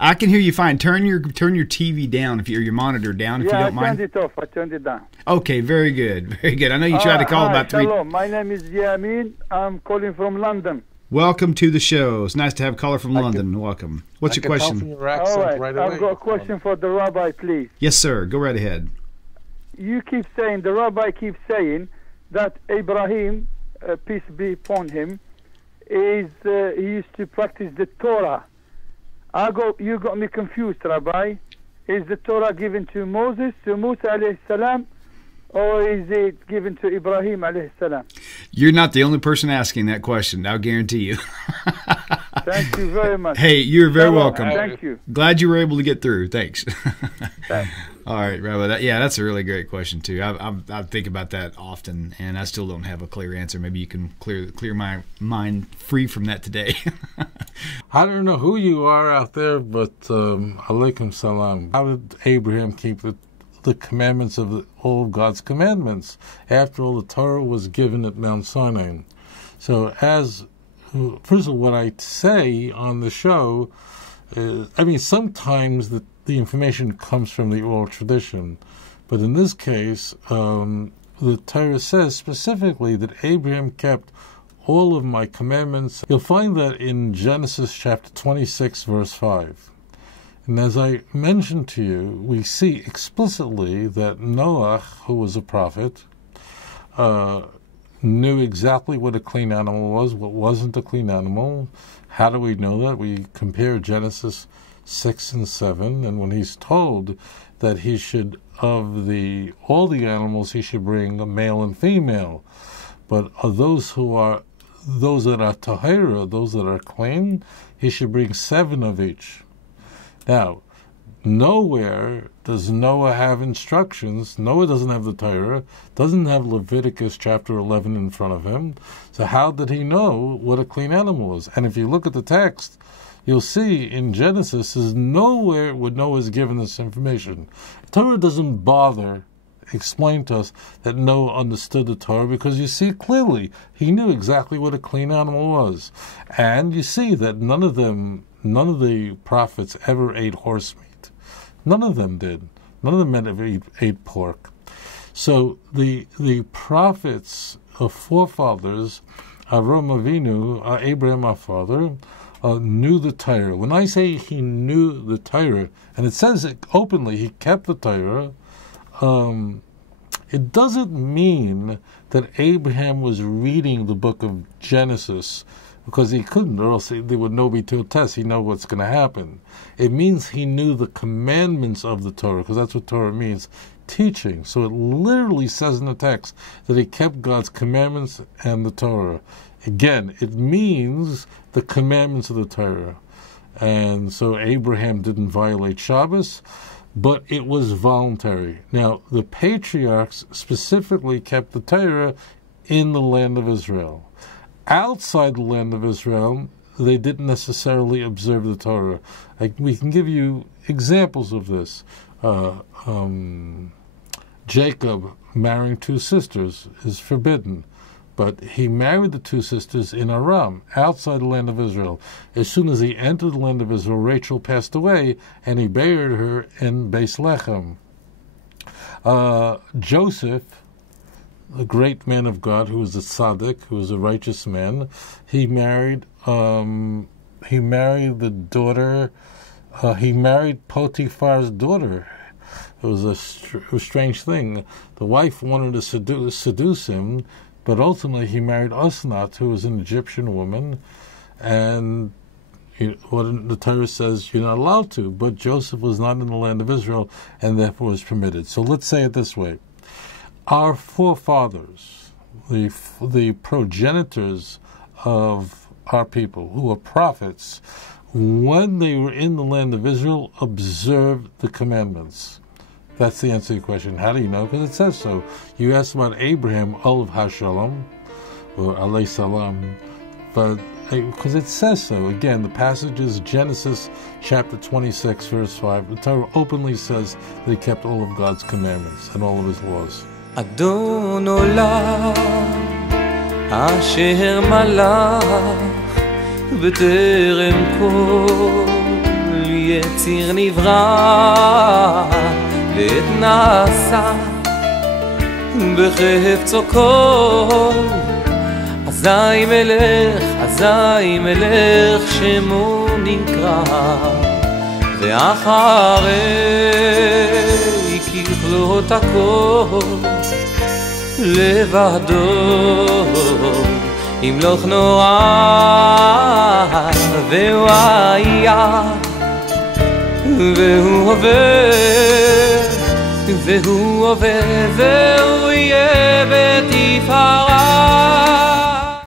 I can hear you fine. Turn your TV down or your monitor down if you don't mind. Yeah, I turned it off. I turned it down. Okay, very good. Very good. I know you tried to call about three. Hello, my name is Yamin. I'm calling from London. Welcome to the show. It's nice to have a caller from London. Welcome. What's your question? All right, I've got a question for the rabbi, please. Yes, sir. Go right ahead. You keep saying, the rabbi keeps saying that Abraham, peace be upon him, he used to practice the Torah. You got me confused, Rabbi. Is the Torah given to Moses, to Musa alayhi salam, or is it given to Ibrahim alayhi salam? You're not the only person asking that question, I'll guarantee you. Thank you very much. Hey, you're very welcome. Thank you. Glad you were able to get through. Thanks. Thanks. All right, Rabbi. That's a really great question too. I think about that often, and I still don't have a clear answer. Maybe you can clear my mind free from that today. I don't know who you are out there, but alaikum salam. How did Abraham keep the commandments of all of God's commandments? After all, the Torah was given at Mount Sinai. So first of all, what I say on the show is, sometimes the information comes from the oral tradition, but in this case, the Torah says specifically that Abraham kept all of my commandments. You'll find that in Genesis chapter 26, verse 5. And as I mentioned to you, we see explicitly that Noah, who was a prophet, knew exactly what a clean animal was, what wasn't a clean animal. How do we know that? We compare Genesis 6 and 7, and when he's told that he should, all the animals, he should bring a male and female. But of those that are tahira, those that are clean, he should bring 7 of each. Now, nowhere does Noah have instructions. Noah doesn't have the Torah, doesn't have Leviticus chapter 11 in front of him. So how did he know what a clean animal is? And if you look at the text, you'll see in Genesis, there's nowhere where Noah is given this information. Torah doesn't bother explain to us that Noah understood the Torah, because you see clearly he knew exactly what a clean animal was. And you see that none of the prophets ever ate horse meat. None of them did. None of them ever ate pork. So the prophets of forefathers, Avraham Avinu, Abraham our father, knew the Torah. When I say he knew the Torah, and it says it openly, he kept the Torah, it doesn't mean that Abraham was reading the book of Genesis, because he couldn't, or else there would no be till test. He know what's going to happen. It means he knew the commandments of the Torah, because that's what Torah means, teaching. So it literally says in the text that he kept God's commandments and the Torah. Again, it means the commandments of the Torah. And so Abraham didn't violate Shabbos, but it was voluntary. Now, the patriarchs specifically kept the Torah in the land of Israel. Outside the land of Israel, they didn't necessarily observe the Torah. We can give you examples of this. Jacob marrying 2 sisters is forbidden, but he married the 2 sisters in Aram, outside the land of Israel. As soon as he entered the land of Israel, Rachel passed away, and he buried her in Beis Lechem. Joseph, a great man of God who was a tzaddik, who was a righteous man, he married the daughter. He married Potiphar's daughter. It was a strange thing. The wife wanted to seduce him, but ultimately he married Osnat, who was an Egyptian woman, and what the Torah says you're not allowed to. But Joseph was not in the land of Israel, and therefore was permitted. So let's say it this way. Our forefathers, the progenitors of our people, who were prophets, when they were in the land of Israel, observed the commandments. That's the answer to your question. How do you know? Because it says so. You asked about Abraham, Olav HaShalom, or Alei Salam, but because it says so. Again, the passage is Genesis chapter 26, verse 5. The Torah openly says that he kept all of God's commandments and all of his laws. אדון עולם אשר מלך בטרם כל יציר נברא ועת נעשה בחפצו כל אזי מלך שמו נקרא ואחרי ככלות הכל לבדו ימלוך נורא והוא היה והוא עובר והוא יהיה בתפארתו